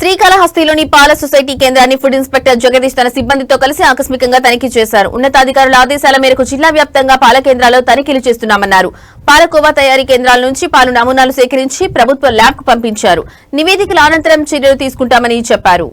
శ్రీకాళహస్తిలోని పాల సొసైటీ కేంద్రాన్ని food inspector Jagadish తన సిబ్బందితో కలిసి ఆకస్మికంగా తనిఖీ చేశారు. ఉన్నతాధికారుల ఆదేశాల మేరకు జిల్లా వ్యాప్తంగా పాల కేంద్రాల్లో తనిఖీలు చేస్తున్నామన్నారు. పాలకోవా తయారీ కేంద్రాల నుంచి పాలు నమూనాలు సేకరించి ప్రభుత్వ ల్యాబ్కు పంపించారు. నివేదికల అనంతరం చర్యలు తీసుకుంటామని చెప్పారు.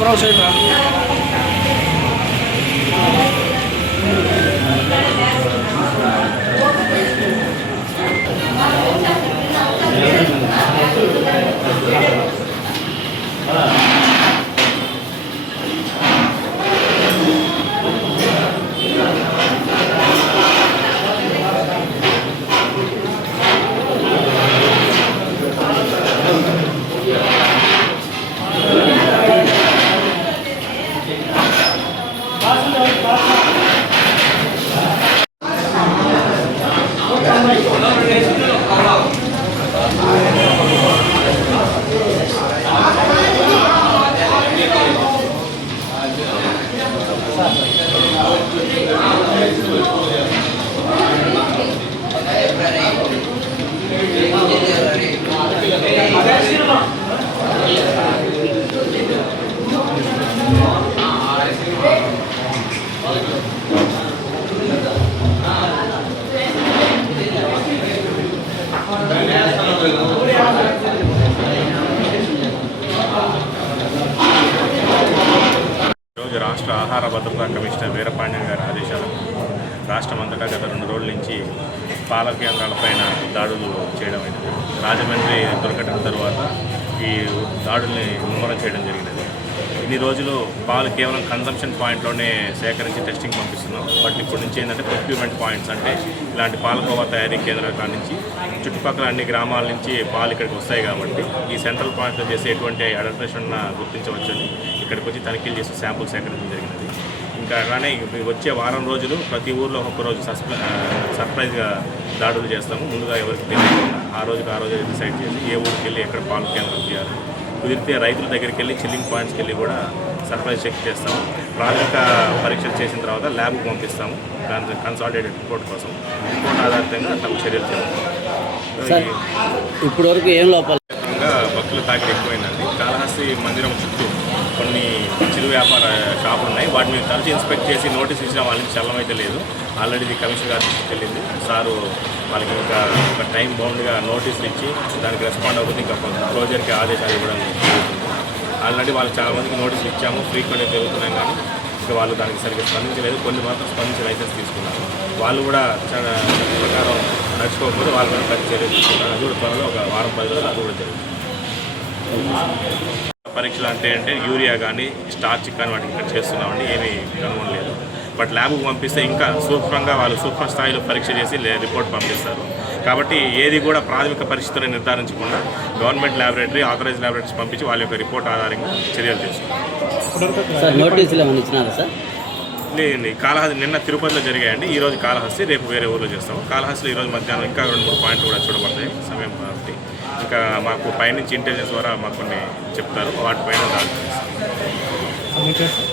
Cross side na. రాష్ట్ర ఆహార భద్రతా కమిషనర్ వీరపాండ్యన్ గారి ఆదేశాలు రాష్ట్రమంతటా గత 2 రోజుల నుంచి పాల కేంద్రాలపైన దాడులు చేయడం అయింది. రాజమండ్రి దొరకటం తర్వాత ఈ దాడుల్ని ముమ్మరం చేయడం జరిగినది. ఇన్ని రోజులు పాలు కేవలం కన్సంప్షన్ పాయింట్లోనే సేకరించి టెస్టింగ్ పంపిస్తున్నాం. బట్ ఇప్పటి నుంచి ఏంటంటే ప్రొక్యూర్మెంట్ పాయింట్స్, అంటే ఇలాంటి పాలకోవా తయారీ కేంద్రాల కాడ నుంచి చుట్టుపక్కల అన్ని గ్రామాల నుంచి పాలు ఇక్కడికి వస్తాయి కాబట్టి ఈ సెంట్రల్ పాయింట్లో చేసే ఎటువంటి అడల్ట్రేషన్ గుర్తించవచ్చని ఇక్కడికి వచ్చి తనిఖీలు చేసి శాంపుల్ సేకరించడం జరిగినది. ఇంకా అలానే వచ్చే వారం రోజులు ప్రతి ఊర్లో ఒక్కొక్క రోజు సర్ప్రైజ్గా దాడులు చేస్తాము. ముందుగా ఎవరికి తెలియకుండా ఆ రోజు డిసైడ్ చేసి ఏ ఊరికి వెళ్ళి ఎక్కడ పాలు కేంద్రం చేయాలి, కుదిరితే రైతుల దగ్గరికి వెళ్ళి చిల్లింగ్ పాయింట్స్కి వెళ్ళి కూడా సర్ప్రైజ్ చెక్ చేస్తాము. ప్రాథమిక పరీక్షలు చేసిన తర్వాత ల్యాబ్కి పంపిస్తాము దాని కన్సాలిడేటెడ్ రిపోర్ట్ కోసం. రిపోర్ట్ ఆధారితంగా తమ చర్యలు చేస్తాము. ఇప్పటివరకు ఏం లోపాలు భక్తుల తాకిడి ఎక్కువైందండి. కాళహస్తి మందిరం చుట్టూ కొన్ని చిరు వ్యాపార షాపులు ఉన్నాయి. వాటిని తరచు ఇన్స్పెక్ట్ చేసి నోటీస్ ఇచ్చిన వాళ్ళకి చల్లమైతే లేదు. ఆల్రెడీ ఇది కమిషనర్ గారి దృష్టికి వెళ్ళింది. సారు వాళ్ళకి ఇంకా ఒక టైం బౌండ్గా నోటీసులు ఇచ్చి దానికి రెస్పాండ్ అవుతుంది. ఇంకా క్లోజర్కి ఆదేశాలు ఇవ్వడం జరుగుతుంది. ఆల్రెడీ వాళ్ళు చాలామందికి నోటీసులు ఇచ్చాము, ఫ్రీక్వెంట్గా తిరుగుతున్నాం, కానీ ఇంకా వాళ్ళు దానికి సరిగ్గా స్పందించలేదు. కొన్ని మాత్రం స్పందించి లైసెన్స్ తీసుకున్నారు. వాళ్ళు కూడా చాలా ప్రకారం నడుచుకోకపోతే వాళ్ళ మీద ప్రతి చర్యలు తీసుకున్నారు. అది కూడా త్వరలో ఒక వారం 10 రోజులు అది కూడా జరుగుతుంది. పరీక్షలు అంటే యూరియా కానీ స్టార్చ్ కానీ వాటికి ఇక్కడ చేస్తున్నామండి. ఏమీ కనుగొనలేదు. బట్ ల్యాబ్కు పంపిస్తే ఇంకా సూక్ష్మంగా వాళ్ళు సూక్ష్మ స్థాయిలో పరీక్ష చేసి రిపోర్ట్ పంపిస్తారు. కాబట్టి ఏది కూడా ప్రాథమిక పరిస్థితులను నిర్ధారించకుండా గవర్నమెంట్ ల్యాబొరేటరీ, ఆథరైజ్ ల్యాబొరేటరీస్ పంపించి వాళ్ళ యొక్క రిపోర్ట్ ఆధారంగా చర్యలు చేస్తున్నారు. లేదండి, కాళహస్తి నిన్న తిరుపతిలో జరిగాయండి. ఈరోజు కాళహస్తి, రేపు వేరే ఊర్లో చేస్తాము. కాళహస్తిలో ఈరోజు మధ్యాహ్నం ఇంకా 2-3 పాయింట్లు కూడా చూడబడతాయి సమయం కాబట్టి. ఇంకా మాకు పైనుంచి ఇంటెలిజెన్స్ ద్వారా మాకు కొన్ని చెప్తారు, వాటిపైన దాడి చేస్తాం.